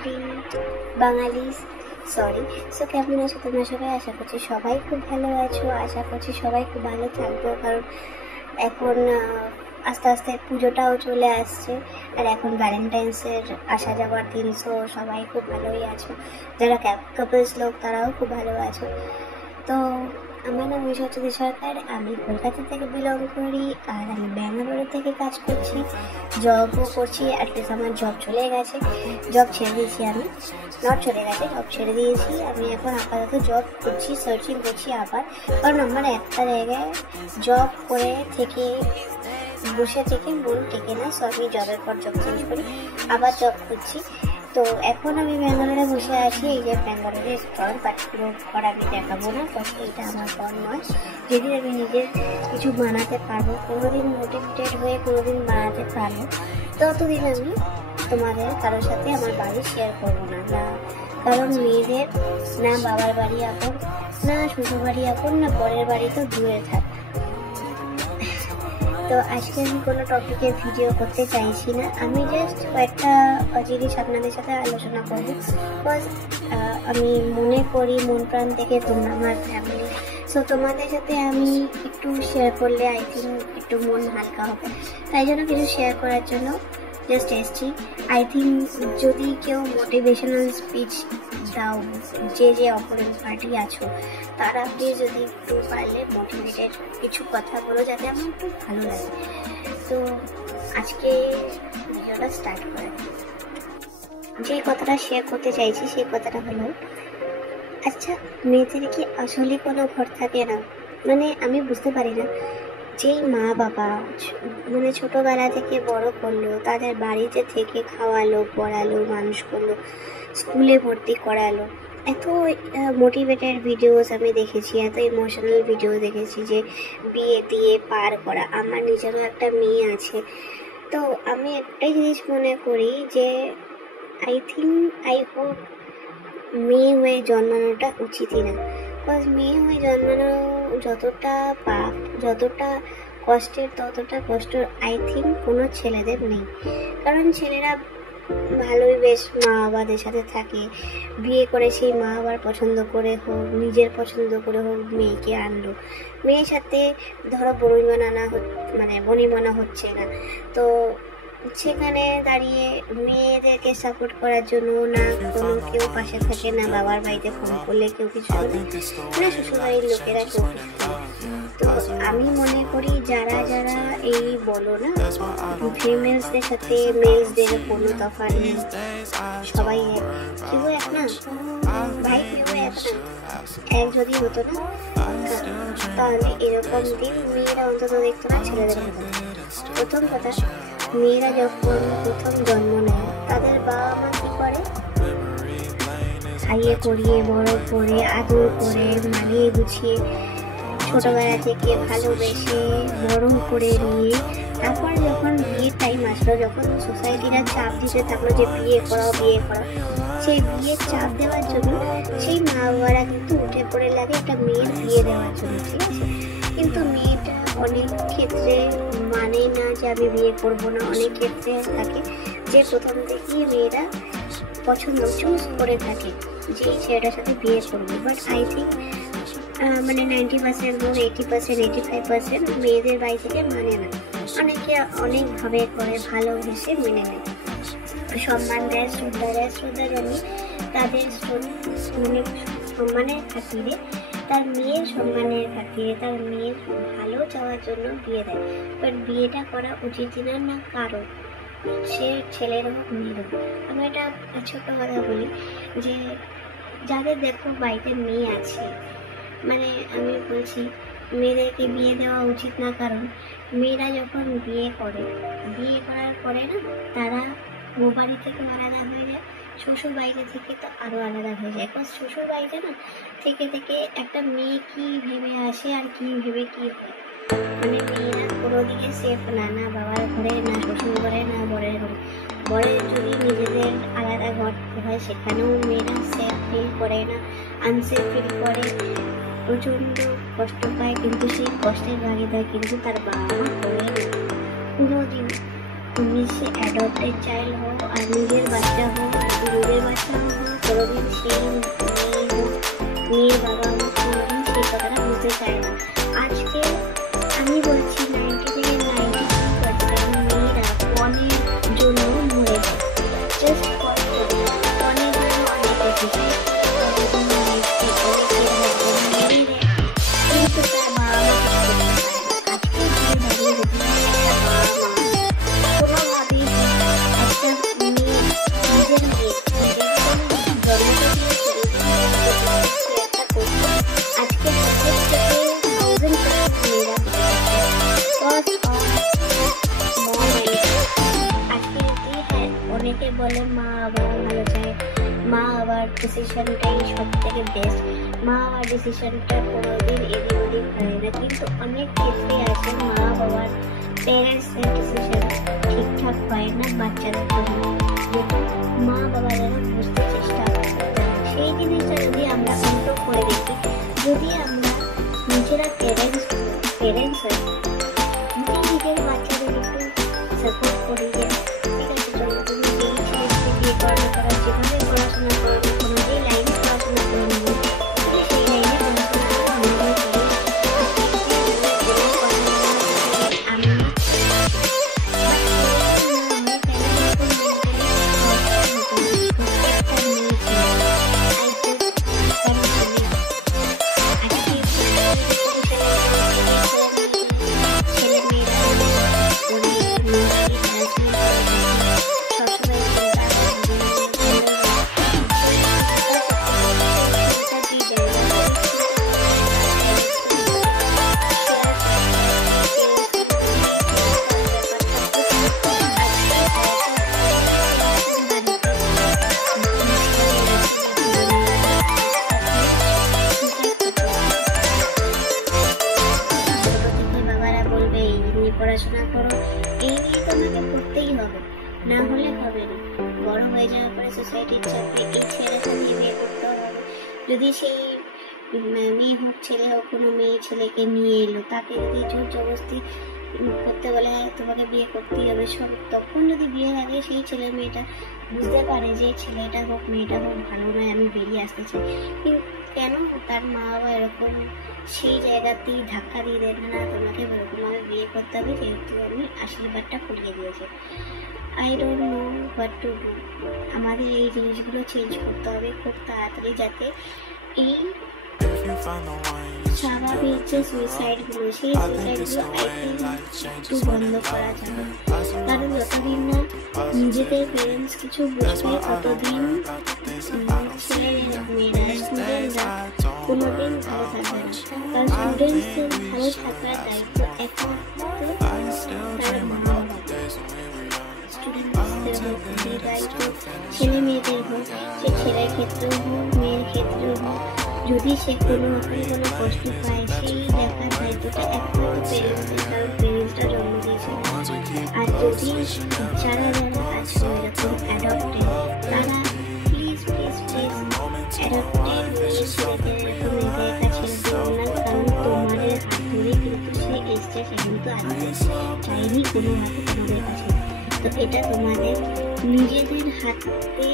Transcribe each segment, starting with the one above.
Morning বাঙালি sorry. So কেমন আছো তোমরা সবাই? আশা করছি সবাই খুব ভালো আছো, আশা করছি সবাই খুব ভালো থাকবো, কারণ এখন আস্তে আস্তে পুজোটাও চলে আসছে আর এখন ভ্যালেন্টাইন্সের আসা যাওয়ার দিন। সো সবাই খুব ভালোই আছো, যারা কাপলস লোক তারাও খুব ভালো আছো। তো আমার নাম ঐশ্বর্য সরকার, আমি কলকাতা থেকে বিলং করি আর আমি ব্যাঙ্গালোর থেকে কাজ করছি, জবও করছি। অ্যাটলিস্ট আমার জব চলে গেছে, জব ছেড়ে দিয়েছি আমি, নট চলে গেছে, জব ছেড়ে দিয়েছি। আমি এখন আপাতত জব করছি, সার্চিং করছি আবার, কারণ আমার একটা জায়গায় জব করে থেকে বসে থেকে মন টেকে না। সো আমি জবের পর জব চেঞ্জ করি, আবার জব করছি। তো এখন আমি ব্যাঙ্গালোরে বসে আছি, এই যে ব্যাঙ্গালোরের স্টল, বাট পুরো ঘর আমি দেখাবো না, কারণ এটা আমার ঘর নয়। যেদিন আমি নিজের কিছু বানাতে পারবো, কোনোদিন মোটিভেটেড হয়ে কোনোদিন বানাতে পারবো, ততদিন আমি তোমাদের কারোর সাথে আমার বাড়ি শেয়ার করবো না। কারণ মেয়েদের না বাবার বাড়ি আপন, না শ্বশুর বাড়ি আপন, না পরের বাড়ি তো দূরে থাক। তো আজকে আমি কোনো টপিকের ভিডিও করতে চাইছি না, আমি জাস্ট কয়েকটা জিনিস আপনাদের সাথে আলোচনা করবো। বিকজ আমি মনে করি মন প্রাণ থেকে তোমরা আমার ফ্যামিলি, সো তোমাদের সাথে আমি একটু শেয়ার করলে আই থিঙ্ক একটু মন হালকা হবে, তাই জন্য কিছু শেয়ার করার জন্য জাস্ট এসছি। আই থিঙ্ক যদি কেউ মোটিভেশনাল স্পিচ দাও, যে অপোনেন্ট পার্টি আছো, তারা প্লিজ যদি একটু পারলে মোটিভেটেড কিছু কথা বলো, যাতে আমার একটু ভালো লাগে। তো আজকে ভিডিওটা স্টার্ট করা, যে কথাটা শেয়ার করতে চাইছি সেই কথাটা হলো, আচ্ছা মেয়েদের কি আসলে কোনো ঘর থাকে না? মানে আমি বুঝতে পারি না, যেই মা বাবা মানে ছোটোবেলা থেকে বড় করলো, তাদের বাড়িতে থেকে খাওয়ালো, পড়ালো, মানুষ করলো, স্কুলে ভর্তি করালো, এত মোটিভেটেড ভিডিওস আমি দেখেছি, এত ইমোশনাল ভিডিও দেখেছি যে বিয়ে দিয়ে পার করা। আমার নিজেরও একটা মেয়ে আছে, তো আমি একটাই জিনিস মনে করি যে আই হোপ মেয়ে হয়ে জন্মানোটা উচিতই না। বিকজ মেয়ে হয়ে জন্মানো যতটা পাপ, যতটা কষ্টের, ততটা কষ্ট আই থিঙ্ক কোনো ছেলেদের নেই। কারণ ছেলেরা ভালোই বেশ মা বাবাদের সাথে থাকে, বিয়ে করে সেই মা বাবার পছন্দ করে হোক, নিজের পছন্দ করে হোক, মেয়েকে আনলো, মেয়ের সাথে ধরো বনিমানা হচ্ছে না, তো সেখানে দাঁড়িয়ে মেয়েদেরকে সাপোর্ট করার জন্য না কোনো কেউ পাশে থাকে, না বাবার বাড়িতে ফোন করলে কেউ কিছু বলে, না শ্বশুরবাড়ির লোকেরা কেউ কিছু। তো আমি মনে করি যারা এই বলো না ফিমেলসদের সাথে মেলসদের কোনো তফাৎ নেই, সবাই কেউ এক না ভাই, কেউ এক না, এক যদি হতো না তাহলে এরকম দিন মেয়েরা অন্তত দেখতো না ছেলেদের মতো। প্রথম কথা, মেয়েরা যখন প্রথম জন্ম নেয় তাদের বাবা মা কি করে, খাইয়ে করিয়ে বড় করে আদর করে মানিয়ে গুছিয়ে ছোটবেলা থেকে ভালোবেসে বড় করে নিয়ে, তারপর যখন বিয়ের টাইম আসলো, যখন সোসাইটিরা চাপ দিতে থাকলো যে বিয়ে করাও, সেই বিয়ের চাপ দেওয়ার জন্য সেই মা বাবারা কিন্তু উঠে পড়ে লাগে একটা মেয়ের বিয়ে দেওয়ার জন্য, ঠিক আছে? কিন্তু মেয়েটা অনেক ক্ষেত্রে মানে না যে আমি বিয়ে করবো না। অনেক ক্ষেত্রে থাকে যে প্রথম থেকেই মেয়েরা পছন্দ চুজ করে থাকে যে এই ছেলেটার সাথে বিয়ে করবে। বাট আই থিঙ্ক 90% হোক 80%, 85% মেয়েদের বাড়ি থেকে মানে না। অনেকে অনেকভাবে করে ভালোবেসে মেনে নেয়, সম্মান দেয়, শ্রদ্ধা জানিয়ে তাদের সম্মানের খাতিরে, তার মেয়ের সম্মানের খাতিরে, তার মেয়ের ভালো চাওয়ার জন্য বিয়ে দেয়। বাট বিয়েটা করা উচিত না কারো, সে ছেলের হোক মেয়ের হোক। আমি একটা ছোট্ট কথা বলি যে যাদের দেখো বাড়িতে মেয়ে আছে, মানে আমি বলছি মেয়েদেরকে বিয়ে দেওয়া উচিত না, কারণ মেয়েরা যখন বিয়ে করার পরে না তারা ও বাড়ি থেকে আলাদা হয়ে যায়, শ্বশুর বাড়িতে থেকে তো আরও আলাদা হয়ে যায়। কারণ শ্বশুর বাড়িতে না থেকে একটা মেয়ে কী ভেবে আসে আর কী ভেবে কী হয়, মানে মেয়েরা কোনো দিকে সেফ না বাবার ঘরে, না শ্বশুর ঘরে, না বরের ঘরে। বরের যদি নিজেদের আলাদা ঘর হয় সেখানেও মেয়েরা সেফ ফিল করে না, আনসেফ ফিল করে, প্রচণ্ড কষ্ট পায়, কিন্তু সেই কষ্টের ভাগিদার কিন্তু তার বাবা মা করে না কোনোদিন। সে অ্যাডপ্টেড চাইল্ড হোক আর নিজের বাচ্চা হোক, নিজের বাচ্চা কোনোদিন সেই মেয়ের বাবা কোনোদিন সেই কথাটা বুঝতে চায় না। আজকে আমি বলছি 90% মেয়েরা পণের জন্য মরে যায়, জাস্ট পণের জন্য অনেক কিছু চায়। কিন্তু তার বাবা মা আজকে গিয়ে দাঁড়িয়ে কোনোভাবেই একটা মেয়ে নিজের মেয়ে অনেকে বলে মা বাবা ভালো চায়, মা বাবার ডিসিশনটাই সব থেকে বেস্ট, মা বাবার ডিসিশনটা কোনোদিন এদিক ওদিক হয় না। কিন্তু অনেক ক্ষেত্রে আছে মা বাবার প্যারেন্টসের ডিসিশন ঠিকঠাক হয় না বাচ্চাদের জন্য, যেটা মা বাবা যেন বুঝতে চেষ্টা করতে হয়। সেই জিনিসটা যদি আমরা ইমপ্রুভ করে দেখি, যদি আমরা নিজেরা প্যারেন্টস হয়, নিজের বাচ্চাদের একটু সাপোর্ট করি যে ঠিক আছে চলো তুমি যেই ছেলেকে বিয়ে করানো করা, যেভাবে পড়াশোনা করো, কোনো যেই লাইনে পড়াশোনা করে নেবো, তুমি সেই লাইনে পড়াশোনা করো, এই নিয়ে তোমাকে পড়তেই হবে, না হলে হবে না। বড় হয়ে যাওয়ার পরে সোসাইটির চাপে এই ছেলেকে নিয়ে বিয়ে করতে হবে। যদি সেই মেয়ে হোক ছেলে হোক কোনো মেয়ে ছেলেকে নিয়ে এলো, তাকে যদি জোর জবরদস্তি করতে বলে তোমাকে বিয়ে করতেই হবে, তখন যদি বিয়ের আগে সেই ছেলে মেয়েটা বুঝতে পারে যে ছেলেটা হোক মেয়েটা হোক ভালো নয়, আমি বেরিয়ে আসতে চাই, কিন্তু কেন তার মা বাবা এরকম সেই জায়গাতেই ধাক্কা দিয়ে দেন না, তোমাকে এরকমভাবে বিয়ে করতে হবে, যেহেতু আমি আশীর্বাদটা করিয়ে দিয়েছি। I don't know what to do. আমাদের এই জিনিসগুলো চেঞ্জ করতে হবে খুব তাড়াতাড়ি, যাতে এই স্বাভাবিক যে সুইসাইডগুলো, সেই সুইসাইডগুলো একটু বন্ধ করা যাবে। কারণ যতদিন না নিজেদের প্যারেন্টস কিছু বুঝবে, ততদিন ছেলেরা মেয়েরা স্টুডেন্টরা কোনোদিন ভালো থাকবে না। কারণ স্টুডেন্টসদের ভালো থাকার দায়িত্ব একমাত্র তার মা বাবা। স্টুডেন্টসদের দায়িত্ব ছেলে মেয়েদের হোক, সে ছেলের ক্ষেত্রেও হোক মেয়ের ক্ষেত্রেও হোক, যদি সে কোনো কষ্ট পায় সেই দেখার দায়িত্বটা একমাত্র প্যারেন্টসের, কারণ প্যারেন্টসরা জন্ম দিয়েছে। আর যদি যারা আছে এরকম অ্যাডপ্টেড, তারা প্লিজ অ্যাডপ্টেড ছেলেদের এরকম মেয়েদের কাছে দিও না, কারণ তোমাদের হাত ধরে কিন্তু সে এসছে, সে কিন্তু আসছে চাইনি কোনোভাবে তোমাদের কাছে। তো এটা তোমাদের নিজেদের হাতে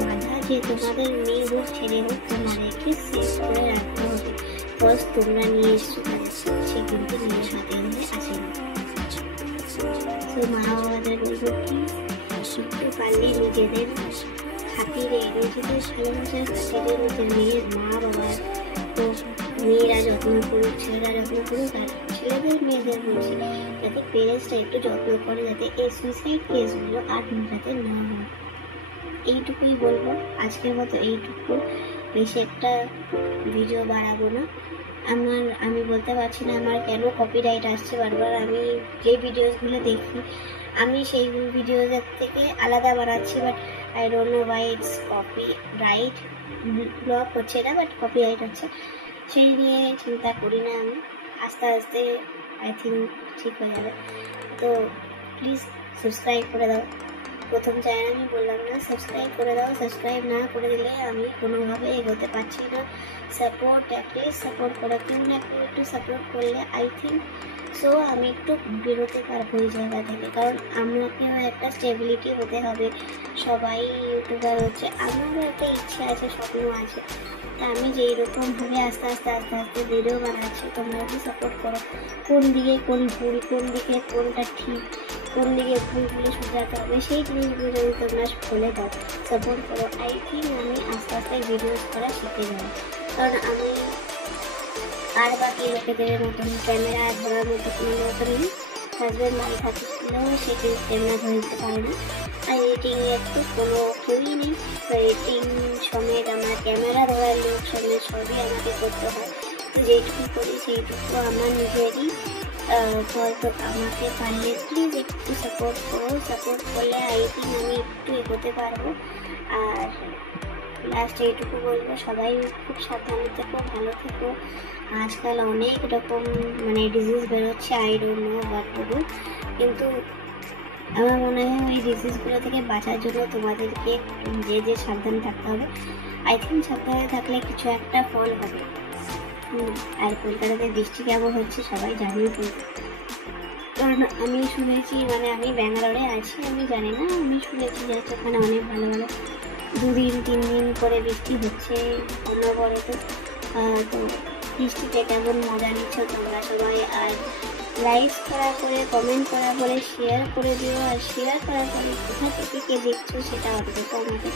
বাধা, যে তোমাদের মেয়ে হোক ছেলে হোক তোমাদেরকে সেভ করে রাখতে হবে। বস তোমরা নিয়ে এসছো, সে কিন্তু নিজের হাতে ধরে আসে না। তো মা বাবাদের বলবো কি, শিখতে পারলে নিজেদের খাতিরে, নিজেদের ভালোবাসার খাতিরে নিজের মেয়ের মা বাবার তো মেয়েরা যত্ন করুক, ছেলেরা যত্ন করুক, আর ছেলেদের মেয়েদের বলছি যাতে পেরেন্টসরা একটু যত্ন করে, যাতে এই সুইসাইড কেসগুলো আর যাতে না হয়। এইটুকুই বলবো আজকের মতো, এইটুকু, বেশি একটা ভিডিও বাড়াবো না। আমি বলতে পারছি না আমার কেন কপিরাইট আসছে বারবার। আমি যে ভিডিওসগুলো দেখি আমি সেই ভিডিওদের থেকে আলাদা বানাচ্ছি, but I don't know why it's copyright, blog হচ্ছে না বাট কপিরাইট হচ্ছে। সেই নিয়ে চিন্তা করি না, আমি আস্তে আস্তে আই থিঙ্ক ঠিক হয়ে যাবে। তো প্লিজ সাবস্ক্রাইব করে দাও। প্রথম চ্যানেল আমি বললাম না, সাবস্ক্রাইব করে দাও। সাবস্ক্রাইব না করে দিলে আমি কোনোভাবে এগোতে পারছি না। সাপোর্ট অ্যাটলিস্ট সাপোর্ট করো, কেউ না কেউ একটু সাপোর্ট করলে আই থিঙ্ক সো আমি একটু বেরোতে পারবো এই জায়গা থেকে, কারণ আমাকেও একটা স্টেবিলিটি হতে হবে। সবাই ইউটিউবার হচ্ছে, আমারও একটা ইচ্ছা আছে, স্বপ্ন আছে। তা আমি যেই রকমভাবে আস্তে আস্তে আস্তে আস্তে ভিডিও বানাচ্ছি, তোমরা যদি সাপোর্ট করো, কোন দিকে কোন ভুল, কোন দিকে কোনটা ঠিক, কোন দিকে ভুলগুলো শুধরাতে হবে, সেই জিনিসগুলো যদি তোমরা বলে দাও, সাপোর্ট করো, আই থিঙ্ক আমি আস্তে আস্তে ভিডিওস করা শিখে যাবো। কারণ আমি আর বাকি লোকেদের মতন ক্যামেরা ধরার মতো কোনো মতন নেই। হাজব্যান্ড বাড়ি থাকলেও সে কিন্তু ক্যামেরা ধরতে পারে না, আর এডিটিংয়ের তো কোনো কেউই নেই। তো এডিটিং সমেত আমার ক্যামেরা ধরার লোক সমেত সবই আমাকে করতে হয়। তো যেটুকু করি সেইটুকু আমার নিজেরই। তো আমাকে পারলে প্লিজ একটু সাপোর্ট করো, সাপোর্ট করলে আই থিঙ্ক আমি একটু এগোতে পারবো। আর লাস্ট এইটুকু বলবো, সবাই খুব সাবধানে থেকো, ভালো থেকো। আজকাল অনেক রকম ডিজিজ বেরোচ্ছে, I don't know what to do, কিন্তু আমার মনে হয় ওই ডিজিজগুলো থেকে বাঁচার জন্য তোমাদেরকে যে সাবধান থাকতে হবে। আই থিঙ্ক সাবধানে থাকলে কিছু একটা ফল হবে। আর কলকাতাতে বৃষ্টি কেমন হচ্ছে সবাই জানিয়ে কিন্তু, কারণ আমি শুনেছি, আমি ব্যাঙ্গালোরে আছি, আমি জানি না, আমি শুনেছি যে ওখানে অনেক ভালো ভালো 2 দিন 3 দিন করে বৃষ্টি হচ্ছে অনবরত। তো বৃষ্টিতে কেমন মজা নিচ্ছ তোমরা সবাই। আর লাইক করার পরে, কমেন্ট করার পরে শেয়ার করে দিও। আর শেয়ার করার পরে কোথা থেকে কে দেখছো সেটা অন্তত আমাকে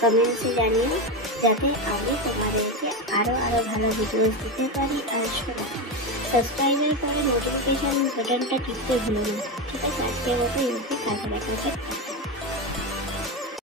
কমেন্টসে জানিও, যাতে আমি তোমাদেরকে আরও ভালো ভিডিওস দিতে পারি। আর শোনো, সাবস্ক্রাইবের পরে নোটিফিকেশান বাটনটা টিপতে ভুলো না, ঠিক আছে? আজকের মতো ইউটিউব কালকে দেখা হচ্ছে।